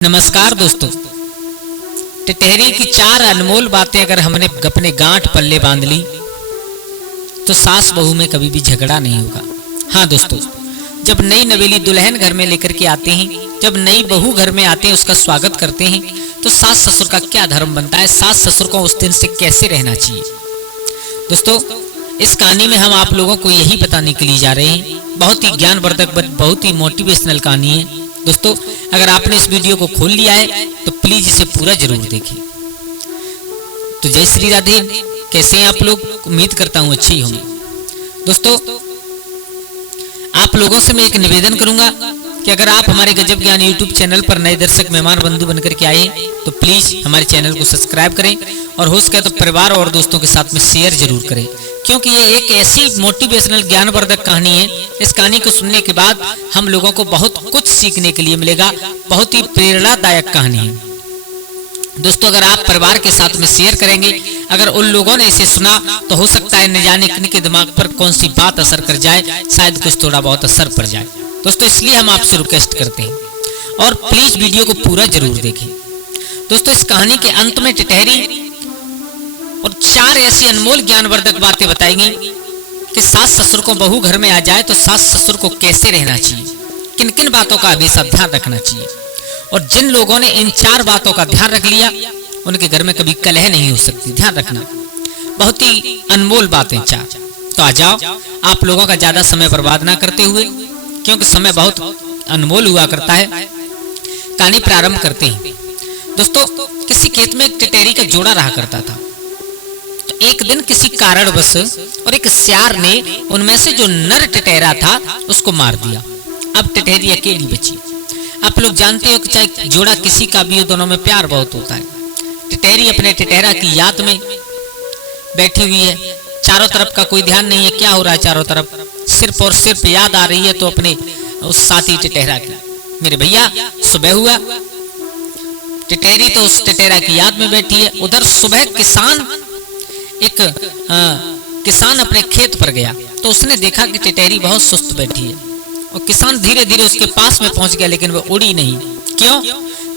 नमस्कार दोस्तों। टिटहरी की चार अनमोल बातें अगर हमने अपने गांठ पल्ले बांध ली तो सास बहू में कभी भी झगड़ा नहीं होगा। हाँ दोस्तों, जब नई नवेली दुल्हन घर में लेकर के आते हैं, जब नई बहू घर में आते हैं, उसका स्वागत करते हैं, तो सास ससुर का क्या धर्म बनता है, सास ससुर को उस दिन से कैसे रहना चाहिए। दोस्तों, इस कहानी में हम आप लोगों को यही बताने के लिए जा रहे हैं। बहुत ही ज्ञानवर्धक, बहुत ही मोटिवेशनल कहानी है। दोस्तों, अगर आपने इस वीडियो को खोल लिया है तो प्लीज इसे पूरा जरूर देखें। तो जय श्री राधे। कैसे हैं आप लोग? उम्मीद करता हूं अच्छे ही होंगे। दोस्तों, आप लोगों से मैं एक निवेदन करूंगा कि अगर आप हमारे गजब ज्ञान यूट्यूब चैनल पर नए दर्शक मेहमान बंधु बनकर के आए तो प्लीज हमारे चैनल को सब्सक्राइब करें और हो सके तो परिवार और दोस्तों के साथ में शेयर जरूर करें, क्योंकि ये एक ऐसी मोटिवेशनल ज्ञानवर्धक कहानी है। इस कहानी को सुनने के बाद हम लोगों को बहुत कुछ सीखने के लिए मिलेगा। बहुत ही प्रेरणादायक कहानी है। दोस्तों, अगर आप परिवार के साथ में शेयर करेंगे, अगर उन लोगों ने इसे सुना तो हो सकता है न जाने किनके दिमाग पर कौन सी बात असर कर जाए, शायद कुछ थोड़ा बहुत असर पड़ जाए। दोस्तों, इसलिए हम आपसे रिक्वेस्ट करते हैं और प्लीज वीडियो को पूरा जरूर देखें। दोस्तों, इस कहानी के अंत में टिटहरी और चार ऐसी अनमोल ज्ञानवर्धक बातें बताई गई कि सास ससुर को बहू घर में आ जाए तो सास ससुर को कैसे रहना चाहिए, किन किन बातों का हमेशा ध्यान रखना चाहिए। और जिन लोगों ने इन चार बातों का ध्यान रख लिया उनके घर में कभी कलह नहीं हो सकती। ध्यान रखना, बहुत ही अनमोल बातें चार। तो आ जाओ, आप लोगों का ज्यादा समय बर्बाद ना करते हुए, क्योंकि समय बहुत अनमोल हुआ करता है, कहानी प्रारंभ करते हैं। दोस्तों, किसी खेत में एक टिटहरी का जोड़ा रहा करता था। तो एक दिन किसी कारणवश और एक सियार ने उनमें से जो नर टिटहरा था उसको मार दिया। अब टिटहरी अकेली बची। आप लोग जानते हो कि चाहे जोड़ा किसी का भी हो, दोनों में प्यार बहुत होता है। टिटहरी अपने टिटहरा की याद में बैठी हुई है। चारों तरफ का कोई ध्यान नहीं है, क्या हो रहा है चारों तरफ, सिर्फ और सिर्फ याद आ रही है तो अपने उस साथी टिटहरा की। मेरे भैया, सुबह हुआ, टिटहरी तो उस टिटहरा की याद में बैठी है। उधर सुबह किसान अपने खेत पर गया तो उसने देखा कि टिटहरी बहुत सुस्त बैठी है और किसान धीरे धीरे उसके पास में पहुंच गया, लेकिन वो उड़ी नहीं। क्यों?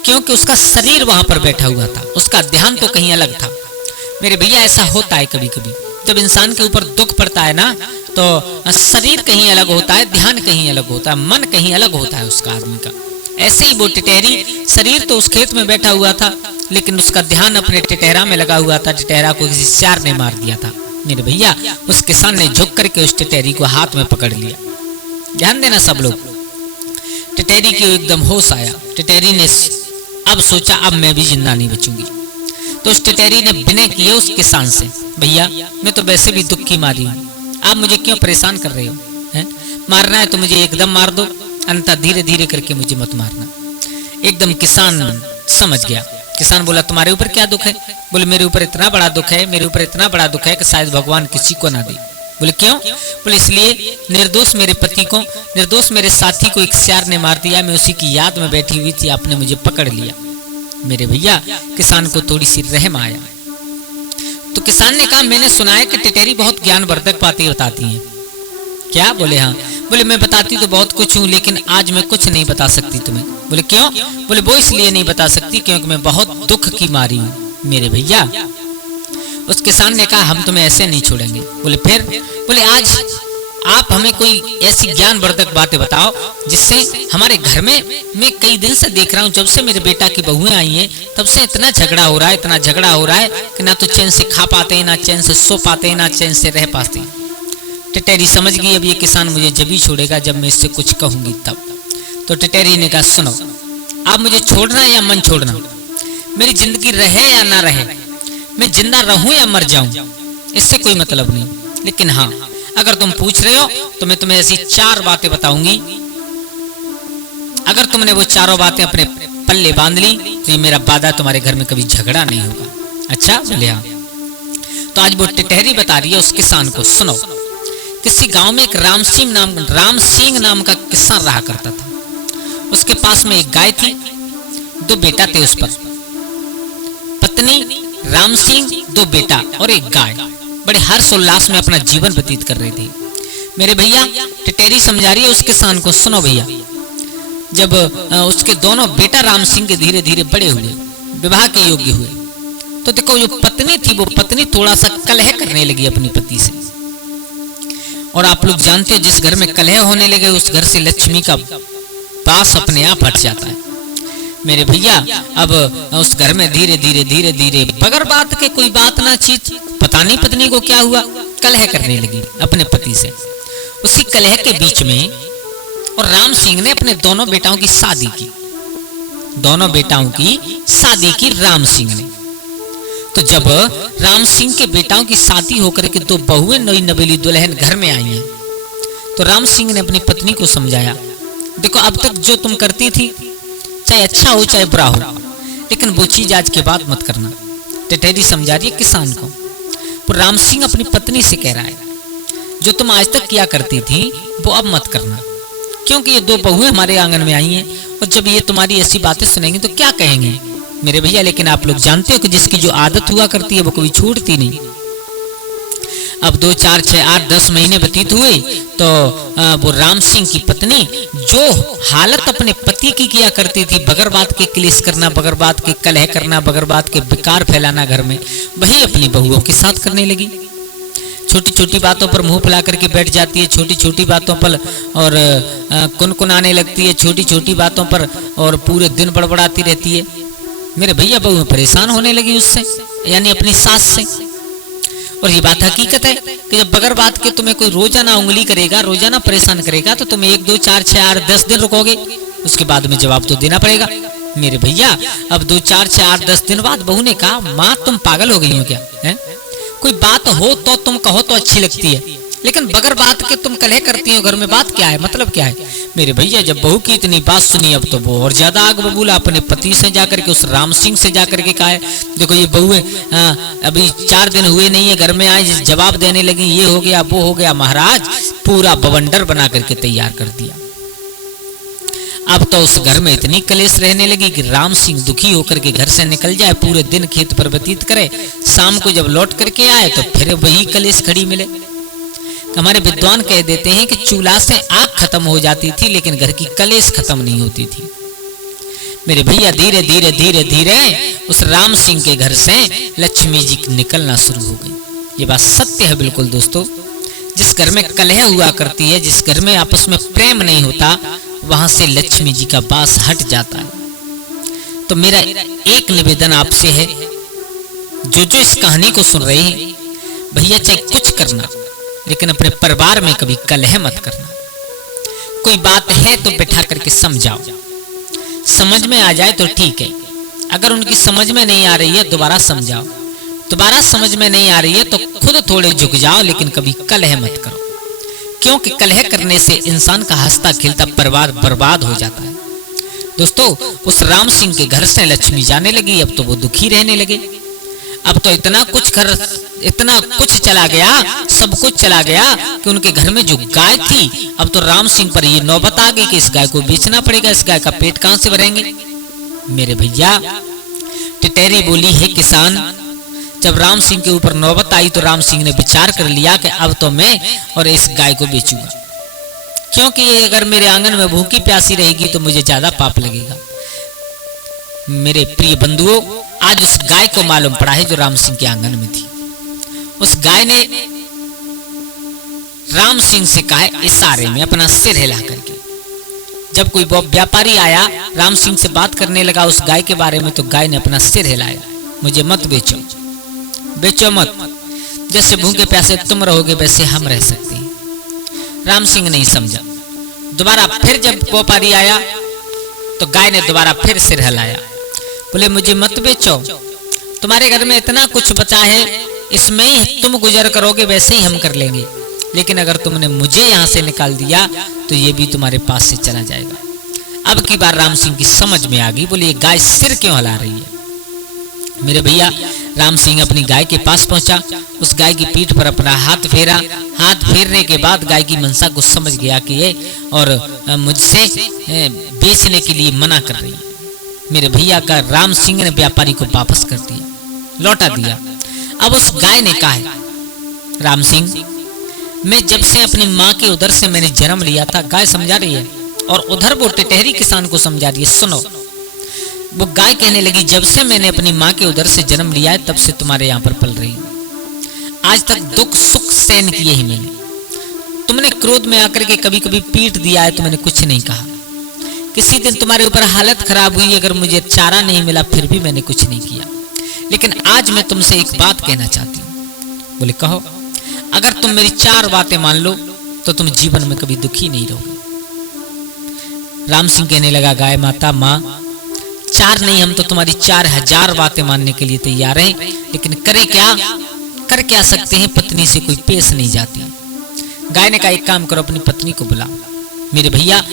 क्योंकि उसका शरीर वहां पर बैठा हुआ था, उसका ध्यान तो कहीं अलग था। मेरे भैया, ऐसा होता है कभी कभी, जब इंसान के ऊपर दुख पड़ता है ना, तो शरीर कहीं अलग होता है, ध्यान कहीं अलग होता है, मन कहीं अलग होता है उसका, आदमी का। ऐसे ही वो टिटहरी, शरीर तो उस खेत में बैठा हुआ था लेकिन उसका ध्यान अपने टिटहरा में लगा हुआ था। टिटहरा को किसी सियार ने मार दिया था। मेरे भैया, उस किसान ने झुक करके उस टिटहरी को हाथ में पकड़ लिया। ध्यान देना सब लोग। टिटहरी को एकदम होश आया। टिटहरी ने अब सोचा, अब मैं भी जिंदा नहीं बचूंगी। तो उस टिटहरी ने विनय किया उस किसान से, भैया मैं तो वैसे भी दुख की मारी हूँ, आप मुझे क्यों परेशान कर रहे हो हैं? मारना है तो मुझे एकदम मार दो, अन्यथा धीरे धीरे करके मुझे मत मारना। एकदम किसान समझ गया। किसान बोला, तुम्हारे ऊपर क्या दुख है? बोले, मेरे ऊपर इतना बड़ा दुख है, मेरे ऊपर इतना बड़ा दुख है कि शायद भगवान किसी को ना दे। बोले, क्यों? बोले, इसलिए निर्दोष मेरे पति को, निर्दोष मेरे साथी को एक सियार ने मार दिया। मैं उसी की याद में बैठी हुई थी, आपने मुझे पकड़ लिया। मेरे भैया, किसान को थोड़ी सी रहम आया। तो किसान ने कहा, मैंने सुना है कि टिटहरी बहुत ज्ञानवर्धक बातें बताती हैं। क्या? बोले, हाँ। बोले, मैं बताती तो बहुत कुछ हूँ, लेकिन आज मैं कुछ नहीं बता सकती तुम्हें। बोले, क्यों? बोले, वो इसलिए नहीं बता सकती क्योंकि मैं बहुत दुख की मारी हूँ। मेरे भैया, उस किसान ने कहा, हम तुम्हें ऐसे नहीं छोड़ेंगे। बोले, फिर? बोले, आज आप हमें कोई ऐसी ज्ञानवर्धक बातें बताओ जिससे हमारे घर में, मैं कई दिन से देख रहा हूँ, जब से मेरे बेटा की बहुएं आई हैं तब से इतना झगड़ा हो रहा है, इतना झगड़ा हो रहा है कि ना तो चैन से खा पाते हैं, ना चैन से सो पाते हैं, ना चैन से रह पाते हैं। टिटहरी समझ गई, अब ये किसान मुझे जब ही छोड़ेगा जब मैं इससे कुछ कहूंगी तब। तो टिटहरी ने कहा, सुनो, आप मुझे छोड़ना या मन छोड़ना, मेरी जिंदगी रहे या ना रहे, मैं जिंदा रहूं या मर जाऊं, इससे कोई मतलब नहीं। लेकिन हाँ, अगर तुम पूछ रहे हो तो मैं तुम्हें ऐसी चार बातें बताऊंगी, अगर तुमने वो चारों बातें अपने पल्ले बांध ली तो ये मेरा वादा, तुम्हारे घर में कभी झगड़ा नहीं होगा। अच्छा? बोले, हाँ। तो आज वो टिटहरी बता रही है उस किसान को, सुनो, किसी गांव में एक राम सिंह नाम का किसान रहा करता था। उसके पास में एक गाय थी, दो बेटा थे उस पर, पत्नी राम सिंह, दो बेटा और एक गाय। बड़े हर्ष उल्लास में अपना जीवन व्यतीत कर रहे थे। मेरे भैया, टिटहरी समझा रही है उस किसान को, सुनो भैया, जब उसके दोनों बेटा राम सिंह के धीरे धीरे बड़े हुए, विवाह के योग्य हुए, तो देखो जो पत्नी थी वो पत्नी थोड़ा सा कलह करने लगी अपनी पति से। और आप लोग जानते हो जिस घर में कलह होने लगे उस घर से लक्ष्मी का पास अपने आप हट जाता है। मेरे भैया अब उस घर में धीरे धीरे धीरे धीरे बगैर बात के कोई बात ना चीज, पता नहीं पत्नी को क्या हुआ, कलह करने लगी अपने पति से। उसी कलह के बीच में और राम सिंह ने अपने दोनों बेटाओं की शादी की, दोनों बेटाओं की शादी की राम सिंह ने। तो जब राम सिंह के बेटाओं की शादी होकर के दो बहुएं नई नवेली दुल्हन घर में आई हैं, तो राम सिंह ने अपनी पत्नी को समझाया, देखो अब तक जो तुम करती थी चाहे अच्छा हो चाहे बुरा हो, लेकिन वो चीज आज के बाद मत करना। टेटेरी समझा रही है किसान को। तो राम सिंह अपनी पत्नी से कह रहा है, जो तुम आज तक किया करती थी वो अब मत करना, क्योंकि ये दो बहुएं हमारे आंगन में आई हैं और जब ये तुम्हारी ऐसी बातें सुनेंगे तो क्या कहेंगे मेरे भैया। लेकिन आप लोग जानते हो कि जिसकी जो आदत हुआ करती है वो कभी छूटती नहीं। अब 2, 4, 6, 8, 10 महीने व्यतीत हुए तो वो राम सिंह की पत्नी जो हालत अपने पति की किया करती थी, बगैर बात के क्लेश करना, बगैर बात के कलह करना, बगैर बात के विकार फैलाना घर में, वही अपनी बहुओं के साथ करने लगी। छोटी छोटी बातों पर मुंह फुला करके बैठ जाती है, छोटी छोटी बातों पर और कुनकुनाने लगती है, छोटी छोटी बातों पर और पूरे दिन बड़बड़ाती रहती है। मेरे भैया बहू परेशान होने लगी उससे, यानी अपनी सास से। और ये बात हकीकत है कि जब बगैर बात के तुम्हें कोई रोजाना उंगली करेगा, रोजाना परेशान करेगा, तो तुम 1, 2, 4, 6, 8, 10 दिन रुकोगे, उसके बाद में जवाब तो देना पड़ेगा। मेरे भैया अब 2, 4, 6, 8, 10 दिन बाद बहू ने कहा, माँ तुम पागल हो गई हो क्या है? कोई बात हो तो तुम कहो तो अच्छी लगती है, लेकिन बगैर बात के तुम कलह करती हो घर में, बात क्या है, मतलब क्या है? मेरे भैया जब बहू की इतनी बात सुनी अब तो वो और ज्यादा आग बबूला, अपने पति से जाकर के उस राम सिंह से जाकर के कहा है, देखो ये बहू अभी 4 दिन हुए नहीं है घर में आए, जिस जवाब देने लगी, ये हो गया वो हो गया, महाराज पूरा बवंडर बना करके तैयार कर दिया। अब तो उस घर में इतनी कलेश रहने लगी कि राम सिंह दुखी होकर के घर से निकल जाए, पूरे दिन खेत पर व्यतीत करे, शाम को जब लौट करके आए तो फिर वही कलेश खड़ी मिले। हमारे विद्वान कह देते हैं कि चूल्हा से आग खत्म हो जाती थी लेकिन घर की कलेश खत्म नहीं होती थी। मेरे भैया धीरे धीरे धीरे धीरे उस राम सिंह के घर से लक्ष्मी जी निकलना शुरू हो गई। ये बात सत्य है बिल्कुल दोस्तों। जिस घर में कलह हुआ करती है, जिस घर में आपस में प्रेम नहीं होता, वहां से लक्ष्मी जी का वास हट जाता है। तो मेरा एक निवेदन आपसे है, जो जो इस कहानी को सुन रहे हैं, भैया चाहे कुछ करना लेकिन अपने परिवार में कभी कलह मत करना। कोई बात है तो बैठा करके समझाओ, समझ में आ जाए तो ठीक है, अगर उनकी समझ में नहीं आ रही है दोबारा समझाओ, दोबारा समझ में नहीं आ रही है तो खुद थोड़े झुक जाओ, लेकिन कभी कलह मत करो, क्योंकि कलह करने से इंसान का हंसता खेलता परिवार बर्बाद हो जाता है। दोस्तों उस राम सिंह के घर से लक्ष्मी जाने लगी, अब तो वो दुखी रहने लगे। अब तो इतना कुछ चला गया, सब कुछ चला गया कि उनके घर में जो गाय थी, अब तो राम सिंह पर ये नौबत आ गई कि इस गाय को बेचना पड़ेगा, इस गाय का पेट कहां से भरेंगे। मेरे भैया टिटेरी बोली है किसान, जब राम सिंह के ऊपर नौबत आई तो राम सिंह ने विचार कर लिया कि अब तो मैं और इस गाय को बेचूंगा, क्योंकि ये अगर मेरे आंगन में भूखी प्यासी रहेगी तो मुझे ज्यादा पाप लगेगा। मेरे प्रिय बंधुओं, आज उस गाय को मालूम पड़ा है जो राम सिंह के आंगन में थी। उस गाय ने राम सिंह से कहा इशारे में अपना सिर हिला करके। जब कोई व्यापारी आया राम सिंह से बात करने लगा उस गाय के बारे में, तो गाय ने अपना सिर हिलाया, मुझे मत बेचो, बेचो मत, जैसे भूखे प्यासे तुम रहोगे वैसे हम रह सकते हैं। राम सिंह नहीं समझा। दोबारा फिर जब व्यापारी आया तो गाय ने दोबारा फिर सिर हिलाया, बोले मुझे मत बेचो, तुम्हारे घर में इतना कुछ बचा है, इसमें ही तुम गुजर करोगे, वैसे ही हम कर लेंगे, लेकिन अगर तुमने मुझे यहां से निकाल दिया तो ये भी तुम्हारे पास से चला जाएगा। अब की बार राम सिंह की समझ में आ गई, बोले ये गाय सिर क्यों हिला रही है। मेरे भैया राम सिंह अपनी गाय के पास पहुंचा, उस गाय की पीठ पर अपना हाथ फेरा। हाथ फेरने के बाद गाय की मनसा को समझ गया कि ये और मुझसे बेचने के लिए मना कर रही है। मेरे भैया का राम सिंह ने व्यापारी को वापस कर दिया, लौटा दिया। अब उस गाय ने कहा है, राम सिंह मैं जब से अपनी माँ के उदर से मैंने जन्म लिया था, गाय समझा रही है, और उधर वो टिटहरी किसान को समझा रही है, सुनो। वो गाय कहने लगी, जब से मैंने अपनी माँ के उदर से जन्म लिया है तब से तुम्हारे यहाँ पर पल रही हूँ। आज तक दुख सुख सहन किए ही मैंने। तुमने क्रोध में आकर के कभी कभी पीट दिया है तो मैंने कुछ नहीं कहा। किसी दिन तुम्हारे ऊपर हालत खराब हुई, अगर मुझे चारा नहीं मिला फिर भी मैंने कुछ नहीं किया। लेकिन आज मैं तुमसे एक बात कहना चाहती हूँ। बोले, कहो। अगर तुम मेरी 4 बातें मान लो तो तुम जीवन में कभी दुखी नहीं रहोगे। राम सिंह कहने लगा, गाय माता, माँ, 4 नहीं, हम तो तुम्हारी 4000 बातें मानने के लिए तैयार हैं, लेकिन करे क्या, कर क्या सकते हैं, पत्नी से कोई पेश नहीं जाती। गाय ने कहा, एक काम करो, अपनी पत्नी को बुलाओ। मेरे भैया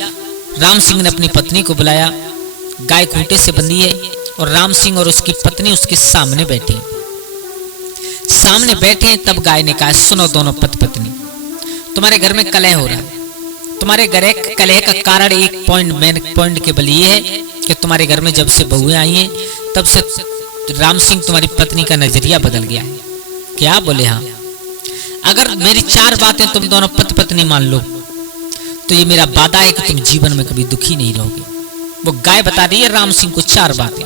राम सिंह ने अपनी पत्नी को बुलाया। गाय खूंटे से बंधी है और राम सिंह और उसकी पत्नी उसके सामने बैठे तब गाय ने कहा, सुनो दोनों पति पत्नी, तुम्हारे घर में कलह हो रहा है। तुम्हारे घर कलह का कारण एक पॉइंट केवल ये है कि तुम्हारे घर में जब से बहुएं आई हैं तब से राम सिंह तुम्हारी पत्नी का नजरिया बदल गया है। क्या? बोले, हाँ। अगर मेरी 4 बातें तुम दोनों पति पत्नी मान लो तो ये मेरा वादा है कि तुम जीवन में कभी दुखी नहीं रहोगे। वो गाय बता रही है राम सिंह को 4 बातें,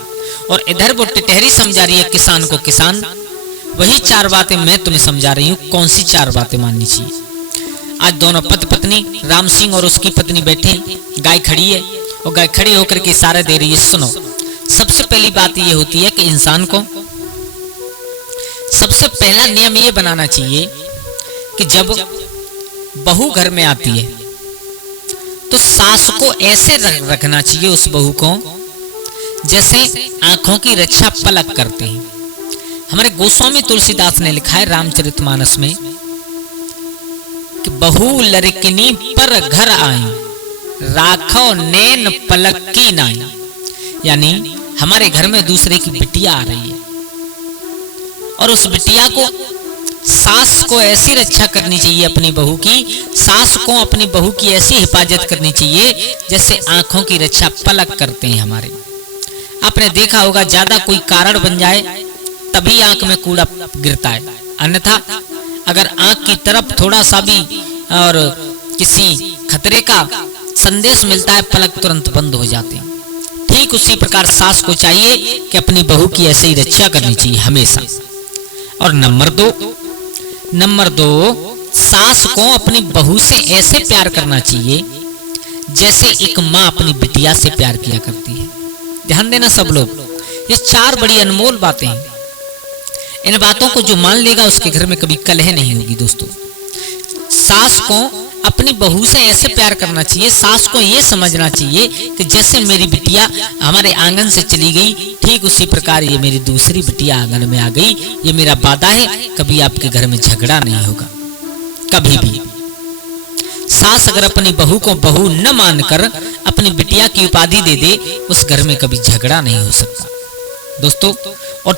और इधर वो टिटहरी समझा रही है किसान को, किसान, वही 4 बातें मैं तुम्हें समझा रही हूँ। कौन सी 4 बातें माननी चाहिए? आज दोनों पति पत्नी राम सिंह और उसकी पत्नी बैठे, गाय खड़ी है और गाय खड़ी होकर के इशारा दे रही है, सुनो। सबसे पहली बात ये होती है कि इंसान को सबसे पहला नियम ये बनाना चाहिए कि जब बहू घर में आती है तो सास को ऐसे रखना चाहिए, उस बहू को, जैसे आंखों की रक्षा पलक करते हैं। हमारे गोस्वामी तुलसीदास ने लिखा है रामचरितमानस में कि बहू लड़किनी पर घर आई, राखो नैन पलक की नाई। यानी हमारे घर में दूसरे की बिटिया आ रही है और उस बिटिया को सास को ऐसी रक्षा करनी चाहिए अपनी बहू की, सास को अपनी बहू की ऐसी हिफाजत करनी चाहिए जैसे आंखों की रक्षा पलक करते हैं हमारे। आपने देखा होगा, ज्यादा कोई कारण बन जाए तभी आंख में कूड़ा गिरता है, अन्यथा अगर आंख की तरफ थोड़ा सा भी और किसी खतरे का संदेश मिलता है, पलक तुरंत बंद हो जाते हैं। ठीक उसी प्रकार सास को चाहिए कि अपनी बहू की ऐसे ही रक्षा करनी चाहिए हमेशा। और नंबर 2, सास को अपनी बहू से ऐसे प्यार करना चाहिए जैसे एक माँ अपनी बिटिया से प्यार किया करती है। ध्यान देना सब लोग, ये 4 बड़ी अनमोल बातें हैं। इन बातों को जो मान लेगा उसके घर में कभी कलह नहीं होगी। दोस्तों, सास को अपनी बहू से ऐसे प्यार करना चाहिए, सास को ये समझना चाहिए कि जैसे मेरी बिटिया हमारे आंगन से चली गई, ठीक उसी प्रकार ये मेरी दूसरी बिटिया आंगन में आ गई। ये मेरा वादा है, कभी आपके घर में झगड़ा नहीं होगा, कभी भी। सास अगर अपनी बहू को बहू न मानकर अपनी बिटिया की उपाधि दे दे, उस घर में कभी झगड़ा नहीं हो सकता। दोस्तों, और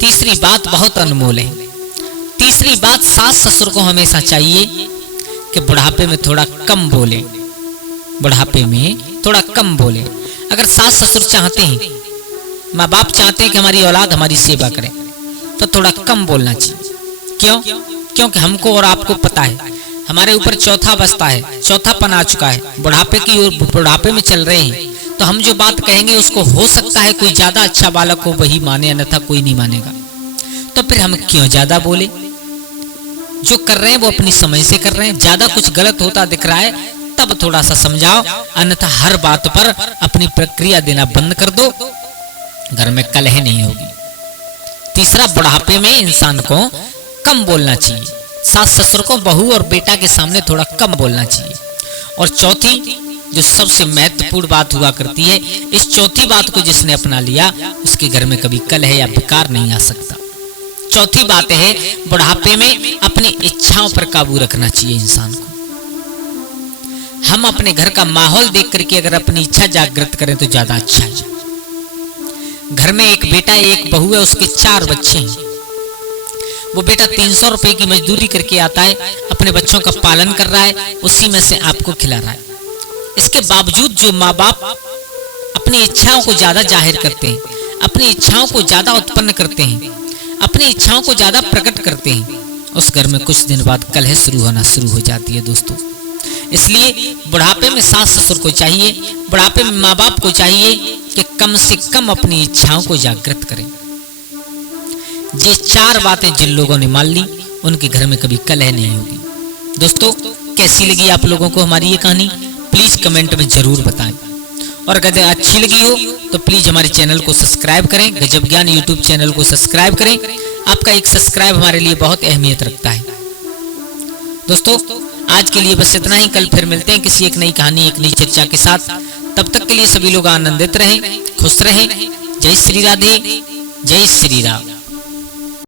तीसरी बात बहुत अनमोल है। तीसरी बात, सास ससुर को हमेशा चाहिए कि बुढ़ापे में थोड़ा कम बोले, अगर सास ससुर चाहते हैं, माँ बाप चाहते हैं कि हमारी औलाद हमारी सेवा करे, तो थोड़ा कम बोलना चाहिए। क्यों? क्योंकि हमको और आपको पता है हमारे ऊपर चौथापन आ चुका है, बुढ़ापे में चल रहे हैं, तो हम जो बात कहेंगे उसको हो सकता है कोई ज्यादा अच्छा बालक हो वही माने, अन्यथा कोई नहीं मानेगा। तो फिर हम क्यों ज्यादा बोले? जो कर रहे हैं वो अपनी समझ से कर रहे हैं। ज्यादा कुछ गलत होता दिख रहा है तब थोड़ा सा समझाओ, अन्यथा हर बात पर अपनी प्रक्रिया देना बंद कर दो, घर में कलह नहीं होगी। तीसरा, बुढ़ापे में इंसान को कम बोलना चाहिए, सास ससुर को बहू और बेटा के सामने थोड़ा कम बोलना चाहिए। और चौथी, जो सबसे महत्वपूर्ण बात हुआ करती है, इस चौथी बात को जिसने अपना लिया उसके घर में कभी कलह या विकार नहीं आ सकता। चौथी बात है, बुढ़ापे में अपनी इच्छाओं पर काबू रखना चाहिए इंसान को। हम अपने घर का माहौल देख करके अगर अपनी इच्छा जागृत करें तो ज्यादा अच्छा है। घर में एक बेटा एक बहू है, उसके 4 बच्चे हैं। वो बेटा 300 रुपए की मजदूरी करके आता है, अपने बच्चों का पालन कर रहा है, उसी में से आपको खिला रहा है। इसके बावजूद जो माँ बाप अपनी इच्छाओं को ज्यादा जाहिर करते हैं, अपनी इच्छाओं को ज्यादा उत्पन्न करते हैं, अपनी इच्छाओं को ज्यादा प्रकट करते हैं, उस घर में कुछ दिन बाद कलह शुरू हो जाती है। दोस्तों, इसलिए बुढ़ापे में सास ससुर को चाहिए, बुढ़ापे में माँ बाप को चाहिए कि कम से कम अपनी इच्छाओं को जागृत करें। ये 4 बातें जिन लोगों ने मान ली उनके घर में कभी कलह नहीं होगी। दोस्तों, कैसी लगी आप लोगों को हमारी ये कहानी, प्लीज कमेंट में जरूर बताएं। और अगर अच्छी लगी हो तो प्लीज हमारे चैनल को सब्सक्राइब करें, गजब ज्ञान यूट्यूब चैनल को सब्सक्राइब करें। आपका एक सब्सक्राइब हमारे लिए बहुत अहमियत रखता है। दोस्तों, आज के लिए बस इतना ही। कल फिर मिलते हैं किसी एक नई कहानी, एक नई चर्चा के साथ। तब तक के लिए सभी लोग आनंदित रहें, खुश रहें। जय श्री राधे, जय श्री राम।